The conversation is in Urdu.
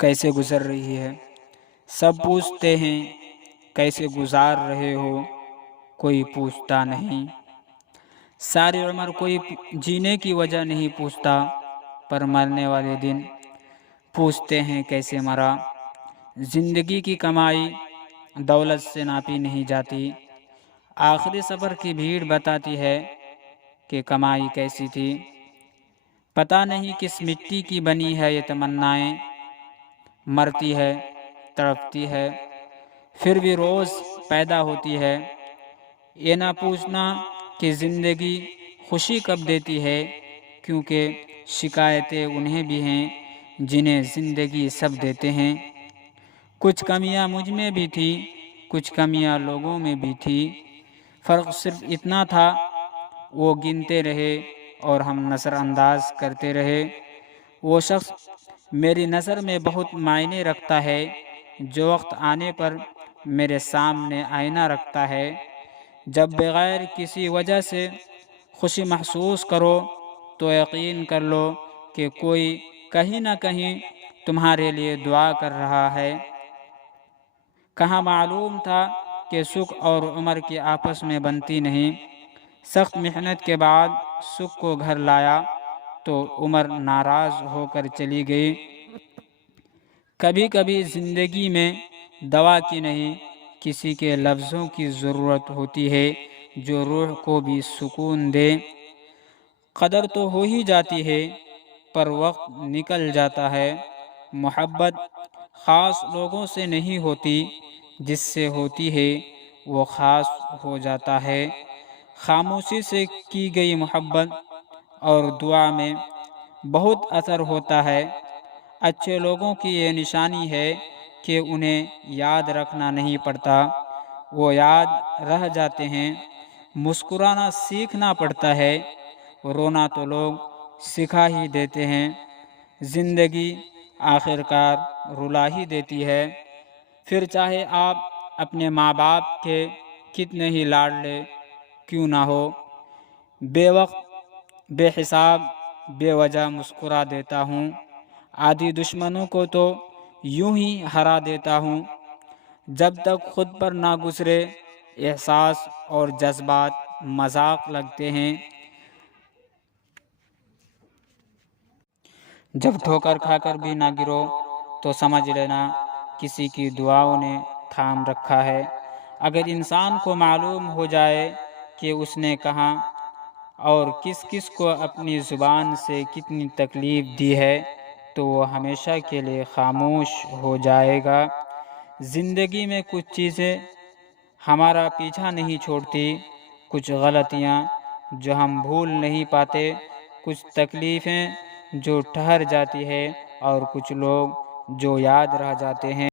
کیسے گزر رہی ہے۔ سب پوچھتے ہیں کیسے گزار رہے ہو، کوئی پوچھتا نہیں۔ ساری عمر کوئی جینے کی وجہ نہیں پوچھتا، پر مرنے والے دن پوچھتے ہیں کیسے مرا۔ زندگی کی کمائی دولت سے ناپی نہیں جاتی۔ آخری سفر کی بھیڑ بتاتی ہے کہ کمائی کیسی تھی۔ پتہ نہیں کس مٹی کی بنی ہے یہ تمنائیں، مرتی ہے، تڑپتی ہے، پھر بھی روز پیدا ہوتی ہے۔ یہ نہ پوچھنا کہ زندگی خوشی کب دیتی ہے، کیونکہ شکایتیں انہیں بھی ہیں جنہیں زندگی سب دیتے ہیں۔ کچھ کمیاں مجھ میں بھی تھی، کچھ کمیاں لوگوں میں بھی تھی، فرق صرف اتنا تھا وہ گنتے رہے اور ہم نظر انداز کرتے رہے۔ وہ شخص میری نظر میں بہت معنی رکھتا ہے جو وقت آنے پر میرے سامنے آئینہ رکھتا ہے۔ جب بغیر کسی وجہ سے خوشی محسوس کرو تو یقین کر لو کہ کوئی کہیں نہ کہیں تمہارے لیے دعا کر رہا ہے۔ کہاں معلوم تھا کہ سکھ اور عمر کی آپس میں بنتی نہیں۔ سخت محنت کے بعد سکھ کو گھر لایا تو عمر ناراض ہو کر چلی گئی۔ کبھی کبھی زندگی میں دوا کی نہیں، کسی کے لفظوں کی ضرورت ہوتی ہے جو روح کو بھی سکون دے۔ قدر تو ہو ہی جاتی ہے پر وقت نکل جاتا ہے۔ محبت خاص لوگوں سے نہیں ہوتی، جس سے ہوتی ہے وہ خاص ہو جاتا ہے۔ خاموشی سے کی گئی محبت اور دعا میں بہت اثر ہوتا ہے۔ اچھے لوگوں کی یہ نشانی ہے کہ انہیں یاد رکھنا نہیں پڑتا، وہ یاد رہ جاتے ہیں۔ مسکرانا سیکھنا پڑتا ہے، رونا تو لوگ سکھا ہی دیتے ہیں۔ زندگی آخر کار رلا ہی دیتی ہے، پھر چاہے آپ اپنے ماں باپ کے کتنے ہی لاڈلے کیوں نہ ہو۔ بے وقت، بے حساب، بے وجہ مسکرا دیتا ہوں۔ عادی دشمنوں کو تو یوں ہی ہرا دیتا ہوں۔ جب تک خود پر نہ گزرے احساس اور جذبات مذاق لگتے ہیں۔ جب ٹھوکر کھا کر بھی نہ گرو تو سمجھ لینا کسی کی دعاؤں نے تھام رکھا ہے۔ اگر انسان کو معلوم ہو جائے کہ اس نے کہاں اور کس کس کو اپنی زبان سے کتنی تکلیف دی ہے تو وہ ہمیشہ کے لیے خاموش ہو جائے گا۔ زندگی میں کچھ چیزیں ہمارا پیچھا نہیں چھوڑتی، کچھ غلطیاں جو ہم بھول نہیں پاتے، کچھ تکلیفیں جو ٹھہر جاتی ہے اور کچھ لوگ جو یاد رہ جاتے ہیں۔